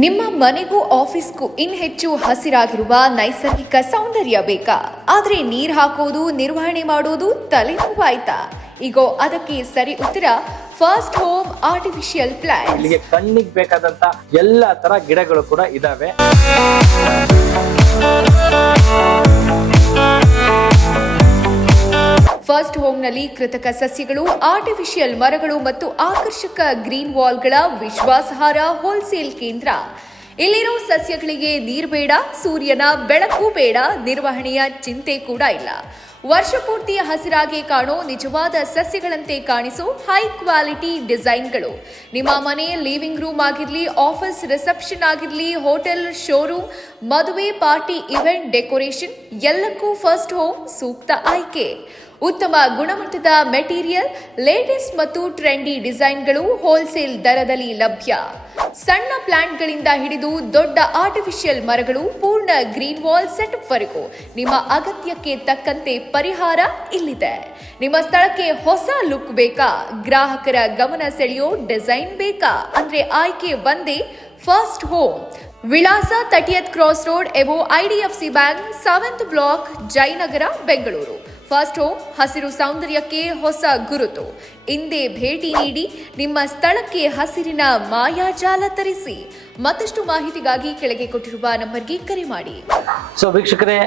ನಿಮ್ಮ ಮನೆಗೂ ಆಫೀಸ್ಗೂ ಹೆಚ್ಚು ಹಸಿರಾಗಿರುವ ನೈಸರ್ಗಿಕ ಸೌಂದರ್ಯ ಬೇಕಾ? ಆದರೆ ನೀರು ಹಾಕೋದು ನಿರ್ವಹಣೆ ಮಾಡೋದು ತಲೆನೋವಾಯ್ತಾ? ಈಗ ಅದಕ್ಕೆ ಸರಿ ಉತ್ತರ ಫಸ್ಟ್ ಹೋಮ್ ಆರ್ಟಿಫಿಷಿಯಲ್ ಪ್ಲಾಂಟ್ಸ್. ಇಲ್ಲಿಗೆ ಕಣ್ಣಿಗೆ ಬೇಕಾದಂತ ಎಲ್ಲ ತರ ಗಿಡಗಳು ಕೂಡ ಇದಾವೆ. ಫಸ್ಟ್ ಹೋಮ್ನಲ್ಲಿ ಕೃತಕ ಸಸ್ಯಗಳು, ಆರ್ಟಿಫಿಷಿಯಲ್ ಮರಗಳು ಮತ್ತು ಆಕರ್ಷಕ ಗ್ರೀನ್ ವಾಲ್ಗಳ ವಿಶ್ವಾಸಾರ್ಹ ಹೋಲ್ಸೇಲ್ ಕೇಂದ್ರ. ಇಲ್ಲಿರೋ ಸಸ್ಯಗಳಿಗೆ ನೀರು ಬೇಡ, ಸೂರ್ಯನ ಬೆಳಕು ಬೇಡ, ನಿರ್ವಹಣೆಯ ಚಿಂತೆ ಕೂಡ ಇಲ್ಲ. ವರ್ಷ ಪೂರ್ತಿ ಹಸಿರಾಗಿ ಕಾಣೋ ನಿಜವಾದ ಸಸ್ಯಗಳಂತೆ ಕಾಣಿಸೋ ಹೈ ಕ್ವಾಲಿಟಿ ಡಿಸೈನ್ಗಳು. ನಿಮ್ಮ ಮನೆ ಲಿವಿಂಗ್ ರೂಮ್ ಆಗಿರಲಿ, ಆಫೀಸ್ ರಿಸೆಪ್ಷನ್ ಆಗಿರಲಿ, ಹೋಟೆಲ್, ಶೋರೂಮ್, ಮದುವೆ, ಪಾರ್ಟಿ, ಇವೆಂಟ್ ಡೆಕೋರೇಷನ್ ಎಲ್ಲಕ್ಕೂ ಫಸ್ಟ್ ಹೋಮ್ ಸೂಕ್ತ ಆಯ್ಕೆ. ಉತ್ತಮ ಗುಣಮಟ್ಟದ ಮೆಟೀರಿಯಲ್, ಲೇಟೆಸ್ಟ್ ಮತ್ತು ಟ್ರೆಂಡಿ ಡಿಸೈನ್ಗಳು ಹೋಲ್ಸೇಲ್ ದರದಲ್ಲಿ ಲಭ್ಯ. ಸಣ್ಣ ಪ್ಲಾಂಟ್ಗಳಿಂದ ಹಿಡಿದು ದೊಡ್ಡ ಆರ್ಟಿಫಿಷಿಯಲ್ ಮರಗಳು, ಪೂರ್ಣ ಗ್ರೀನ್ ವಾಲ್ ಸೆಟಪ್ ವರೆಗೂ ನಿಮ್ಮ ಅಗತ್ಯಕ್ಕೆ ತಕ್ಕಂತೆ ಪರಿಹಾರ ಇಲ್ಲಿದೆ. ನಿಮ್ಮ ಸ್ಥಳಕ್ಕೆ ಹೊಸ ಲುಕ್ ಬೇಕಾ? ಗ್ರಾಹಕರ ಗಮನ ಸೆಳೆಯೋ ಡಿಸೈನ್ ಬೇಕಾ? ಅಂದ್ರೆ ಆಯ್ಕೆ ಒಂದೇ, ಫಸ್ಟ್ ಹೋಮ್. ವಿಳಾಸ 30th cross road, above IDFC bank, 7th block, Jayanagar, Bengaluru. First home ಹಸಿರು ಸೌಂದರ್ಯಕ್ಕೆ ಹೊಸ ಗುರುತು. ಇಂದೇ ಭೇಟಿ ನೀಡಿ ನಿಮ್ಮ ಸ್ಥಳಕ್ಕೆ ಹಸಿರಿನ ಮಾಯಾಜಾಲ ತರಿಸಿ. ಮತ್ತಷ್ಟು ಮಾಹಿತಿಗಾಗಿ ಕೆಳಗೆ ಕೊಟ್ಟಿರುವ ನಂಬರ್ಗೆ ಕರೆ ಮಾಡಿ. ಸೊ ವೀಕ್ಷಕರೇ,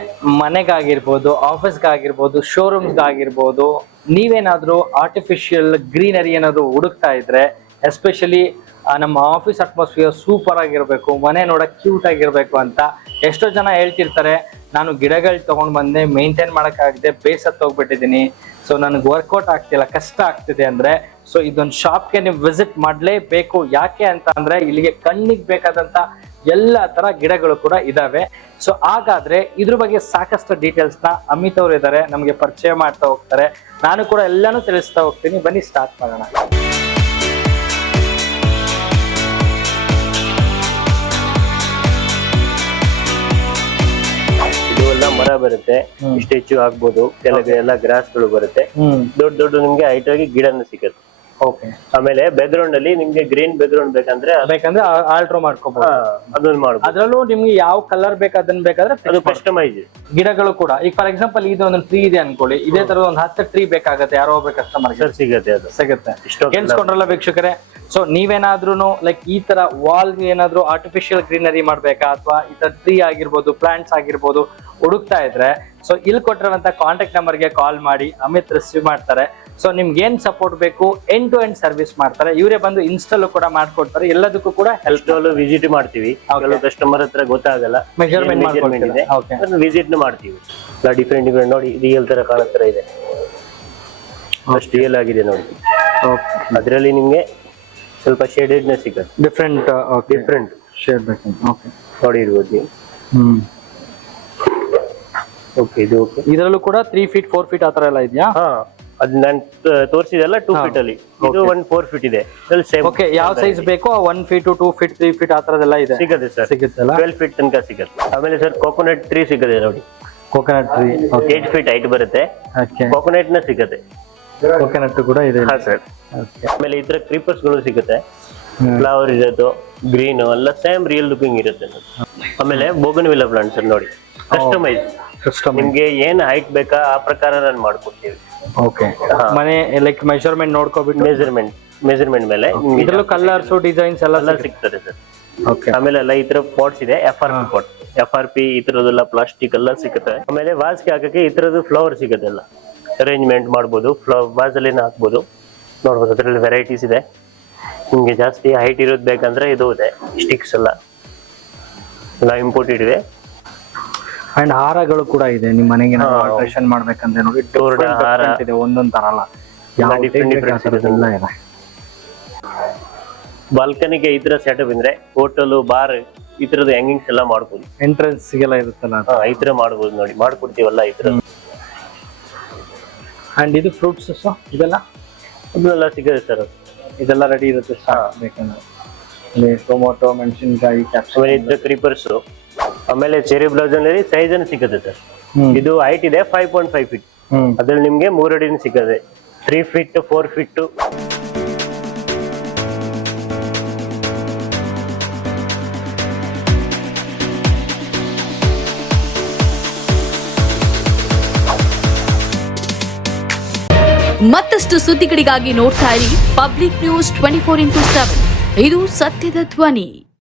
ಮನೆಗಾಗಿರ್ಬೋದು, ಆಫೀಸ್ಗಾಗಿರ್ಬೋದು, ಶೋರೂಮ್ಸ್ಗಾಗಿರ್ಬೋದು, ನೀವೇನಾದ್ರೂ ಆರ್ಟಿಫಿಷಿಯಲ್ ಗ್ರೀನರಿ ಏನಾದ್ರು ಹುಡುಕ್ತಾ ಇದ್ರೆ, ಎಸ್ಪೆಷಲಿ ನಮ್ಮ ಆಫೀಸ್ ಅಟ್ಮಾಸ್ಫಿಯರ್ ಸೂಪರ್ ಆಗಿರ್ಬೇಕು, ಮನೆ ನೋಡಕ್ ಕ್ಯೂಟ್ ಆಗಿರ್ಬೇಕು ಅಂತ ಎಷ್ಟೋ ಜನ ಹೇಳ್ತಿರ್ತಾರೆ. ನಾನು ಗಿಡಗಳು ತಗೊಂಡ್ ಬಂದೆ, ಮೇಂಟೈನ್ ಮಾಡಕ್ಕಾಗದೆ ಬೇಸತ್ತು ಹೋಗ್ಬಿಟ್ಟಿದ್ದೀನಿ, ಸೊ ನನಗೆ ವರ್ಕೌಟ್ ಆಗ್ತಿಲ್ಲ, ಕಷ್ಟ ಆಗ್ತಿದೆ ಅಂದ್ರೆ, ಸೊ ಇದೊಂದು ಶಾಪ್ಗೆ ನೀವು ವಿಸಿಟ್ ಮಾಡಲೇಬೇಕು. ಯಾಕೆ ಅಂತ ಅಂದ್ರೆ ಇಲ್ಲಿಗೆ ಕಣ್ಣಿಗೆ ಬೇಕಾದಂತ ಎಲ್ಲ ತರ ಗಿಡಗಳು ಕೂಡ ಇದಾವೆ. ಸೊ ಹಾಗಾದ್ರೆ ಇದ್ರ ಬಗ್ಗೆ ಸಾಕಷ್ಟು ಡೀಟೇಲ್ಸ್ ನ ಅಮಿತ್ ಅವರು ಇದ್ದಾರೆ, ನಮಗೆ ಪರಿಚಯ ಮಾಡ್ತಾ ಹೋಗ್ತಾರೆ. ನಾನು ಕೂಡ ಎಲ್ಲಾನು ತಿಳಿಸ್ತಾ ಹೋಗ್ತೀನಿ. ಬನ್ನಿ ಸ್ಟಾರ್ಟ್ ಮಾಡೋಣ. ಮರ ಬರುತ್ತೆ, ಸ್ಟ್ಯಾಚ್ಯೂ ಆಗ್ಬೋದು, ಕೆಳಗೆ ಎಲ್ಲ ಗ್ರಾಸ್ ಗಳು ಬರುತ್ತೆ, ದೊಡ್ಡ ದೊಡ್ಡ ನಿಮ್ಗೆ ಹೈಟ್ ಆಗಿ ಗಿಡನು ಸಿಗುತ್ತೆ. ಆಮೇಲೆ ಬ್ಯಾಕ್ ಗ್ರೌಂಡ್ ಅಲ್ಲಿ ನಿಮ್ಗೆ ಗ್ರೀನ್ ಬ್ಯಾಕ್ ಗ್ರೌಂಡ್ ಬೇಕಂದ್ರೆ ಆಲ್ಟ್ರೋ ಮಾಡ್ಕೋಬಹುದು, ಅದನ್ನ ಮಾಡ್ಬೋದು. ಅದ್ರಲ್ಲೂ ನಿಮ್ಗೆ ಯಾವ ಕಲರ್ ಬೇಕು ಅದನ್ನ ಬೇಕಾದ್ರೆ ಅದು ಕಸ್ಟಮೈಸ್. ಗಿಡಗಳು ಕೂಡ ಈಗ ಫಾರ್ ಎಕ್ಸಾಂಪಲ್ ಇದು ಒಂದು ಟ್ರೀ ಇದೆ ಅನ್ಕೊಳ್ಳಿ, ಇದೇ ತರ ಒಂದು 10 ಟ್ರೀ ಬೇಕಾಗತ್ತೆ ಯಾರೋ ಒಬ್ಬ ಕಸ್ಟಮರ್ ಸಿಗುತ್ತೆ, ಅದು ಸಿಗುತ್ತೆ. ಕೇಳಿಸ್ಕೊಂಡ್ರಲ್ಲ ವೀಕ್ಷಕರೇ? ಸೊ ನೀವೇನಾದ್ರೂ ಲೈಕ್ ಈ ತರ ವಾಲ್ ಏನಾದ್ರು ಆರ್ಟಿಫಿಷಿಯಲ್ ಗ್ರೀನರಿ ಮಾಡ್ಬೇಕಾ, ಅಥವಾ ಈ ತರ ಟ್ರೀ ಆಗಿರ್ಬೋದು, ಪ್ಲಾಂಟ್ಸ್ ಆಗಿರ್ಬೋದು ಹುಡುಕ್ತಾ ಇದ್ರೆ, ಸೊ ಇಲ್ಲಿ ಕೊಟ್ಟಿರುವಂತ ಕಾಂಟ್ಯಾಕ್ಟ್ ನಂಬರ್ಗೆ ಕಾಲ್ ಮಾಡಿ. ಅಮಿತ್ ರಿಸೀವ್ ಮಾಡ್ತಾರೆ. ಸೊ ನಿಮ್ಗೆ ಏನ್ ಸಪೋರ್ಟ್ ಬೇಕು ಎಂಡ್ ಟು ಎಂಡ್ ಸರ್ವಿಸ್ ಮಾಡ್ತಾರೆ. ಇವರೇ ಬಂದು ಇನ್ಸ್ಟಾಲ್ ಕೂಡ ಮಾಡ್ಕೊಡ್ತಾರೆ. ಎಲ್ಲದಕ್ಕೂ ಕೂಡ ಹೆಲ್ಪ್ ವಿಸಿಟ್ ಮಾಡ್ತೀವಿ. ಕೆಲವು ಕಸ್ಟಮರ್ ಹತ್ರ ಗೊತ್ತಾಗಲ್ಲ, ಮೆಜರ್ಮೆಂಟ್ ಇದೆ, ವಿಸಿಟ್ ಮಾಡ್ತೀವಿ. ಡಿಫ್ರೆಂಟ್ ಡಿಫ್ರೆಂಟ್ ನೋಡಿ, ರಿಯಲ್ ತರ ಕಾಣತ್ರ ಇದೆ, ರಿಯಲ್ ಆಗಿದೆ ನೋಡಿ. ಅದ್ರಲ್ಲಿ ನಿಮ್ಗೆ ಸ್ವಲ್ಪ ಶೇಡೆಡ್ನೆಸ್ ಸಿಗುತ್ತೆ, ಡಿಫ್ರೆಂಟ್ ಶೇಡ್ ಬೇಕು. ನೋಡಿ ಇರ್ಬೋದು. ಓಕೆ, ಇದು ಓಕೆ. ಇದರಲ್ಲೂ ಕೂಡ 3 feet 4 feet ಆತರ ಎಲ್ಲ ಇದೆಯಾ? ಅದ್ ನಾನು ತೋರಿಸಿದೆಲ್ಲ 2 feet ಅಲ್ಲಿ, ಇದು 1 4 feet ಇದೆ. ಓಕೆ, ಯಾವ ಸೈಜ್ ಬೇಕೋ 1 feet 2 feet 3 feet ಆತರದೆಲ್ಲ ಇದೆ, ಸಿಗುತ್ತೆ ಸರ್. ಸಿಗುತ್ತಲ್ಲ, 12 feet ತನಕ ಸಿಗುತ್ತೆ. ಆಮೇಲೆ ಸರ್ ಕೋಕೋನಟ್ ಟ್ರೀ ಸಿಗುತ್ತೆ ನೋಡಿ, ಕೋಕೋನಟ್ ಟ್ರೀ 8 feet ಹೈಟ್ ಬರುತ್ತೆ. ಕೋಕೋನಟ್ ನ ಸಿಗುತ್ತೆ, ಕೋಕೋನಟ್ ಕೂಡ ಇದೆ. ಹಾ ಸರ್. ಆಮೇಲೆ ಈ ತರ ಕ್ರೀಪರ್ಸ್ ಗಳು ಸಿಗುತ್ತೆ, ಫ್ಲವರ್ ಇರೋದು, ಗ್ರೀನ್ ಎಲ್ಲ ಸೇಮ್ ರಿಯಲ್ ಲುಕಿಂಗ್ ಇರುತ್ತೆ. ಆಮೇಲೆ ಬೋಗನ್ವಿಲ್ಲಾ ಪ್ಲಾಂಟ್ಸ್ ನೋಡಿ, ಕಸ್ಟಮೈಸ್. ನಿಮ್ಗೆ ಏನ್ ಹೈಟ್ ಬೇಕಾ ಆ ಪ್ರಕಾರ ನಾನು ಮಾಡ್ಕೊಡ್ತೀವಿ. ಓಕೆ, ಮನೆ ಲೈಕ್ ಮೆಜರ್ಮೆಂಟ್ ನೋಡ್ಕೋಬಿಟ್ಟು ಮೆಜರ್ಮೆಂಟ್ ಮೇಲೆ ಇದ್ರಲ್ಲೂ ಕಲರ್ಸ್ ಡಿಸೈನ್ಸ್ ಎಲ್ಲ ಸಿಗ್ತದೆ ಸರ್. ಓಕೆ, ಆಮೇಲೆ ಎಲ್ಲ ಈ ತರ ಪಾಟ್ಸ್ ಇದೆ, FRP ಈ ತರದೆಲ್ಲ ಪ್ಲಾಸ್ಟಿಕ್ ಎಲ್ಲ ಸಿಗುತ್ತೆ. ಆಮೇಲೆ ವಾಸ್ಗೆ ಹಾಕಕ್ಕೆ ಈ ತರದ್ದು ಫ್ಲವರ್ ಸಿಗುತ್ತೆ, ಎಲ್ಲ ಅರೇಂಜ್ಮೆಂಟ್ ಮಾಡ್ಬೋದು, ವಾಸ್ ಅಲ್ಲಿ ಹಾಕ್ಬೋದು. ನೋಡ್ಬೋದು ಅದ್ರಲ್ಲಿ ವೆರೈಟೀಸ್ ಇದೆ. ನಿಮ್ಗೆ ಜಾಸ್ತಿ ಹೈಟ್ ಇರೋದು ಬೇಕಂದ್ರೆ ಇದು ಇದೆ, ಸ್ಟಿಕ್ಸ್ ಎಲ್ಲ ಇಂಪೋರ್ಟೆಡ್ ಇದೆ. ಅಂಡ್ ಹಾರಗಳು ಕೂಡ ಇದೆ. ನಿಮ್ ಮನೆಗೆ ಆಲ್ಟ್ರೇಷನ್ ಮಾಡ್ಬೇಕಂದ್ರೆ ನೋಡಿ, ಹಾರ ಇದೆ, ಒಂದೊಂದ್ ತರ ಅಲ್ಲ, ಬಾಲ್ಕನಿಗೆ ಈ ತರ ಸೆಟಪ್ ಅಂದ್ರೆ ಹೋಟೆಲ್, ಬಾರ್ ಈ ತರದ ಹ್ಯಾಂಗಿಂಗ್ಸ್ ಎಲ್ಲ ಮಾಡ್ಬೋದು. ಎಂಟ್ರೆನ್ಸ್ ಗೆಲ್ಲ ಇರುತ್ತಲ್ಲ, ಈ ತರ ಮಾಡ್ಬೋದು ನೋಡಿ, ಮಾಡ್ಕೊಡ್ತೀವಲ್ಲ ಈ ತರ. ಅಂಡ್ ಇದು ಫ್ರೂಟ್ಸ್ ಇದೆಲ್ಲ ಅದನ್ನೆಲ್ಲ ಸಿಗುತ್ತೆ ಸರ್, ಇದೆಲ್ಲ ರೆಡಿ ಇರುತ್ತೆ ಬೇಕಂದ್ರೆ. ಟೊಮೊಟೊ, ಮೆಣಸಿನಕಾಯಿ, ಆಮೇಲೆ ಕ್ರೀಪರ್ಸ್, ಆಮೇಲೆ ಚೆರಿ ಬ್ಲೌಸ್ ಅಲ್ಲಿ ಸೈಜ್ ಅನ್ನು ಸಿಗುತ್ತೆ ಸರ್. ಇದು ಹೈಟ್ ಇದೆ 5.5 feet, ಅದ್ರಲ್ಲಿ ನಿಮ್ಗೆ 3 ಅಡಿ ಸಿಗುತ್ತೆ, 3 feet 4 feet. ಮತ್ತಷ್ಟು ಸುದ್ದಿಗಳಿಗಾಗಿ ನೋಡ್ತಾ ಇರಿ ಪಬ್ಲಿಕ್ ನ್ಯೂಸ್ 24x7. ಇದು ಸತ್ಯದ ಧ್ವನಿ.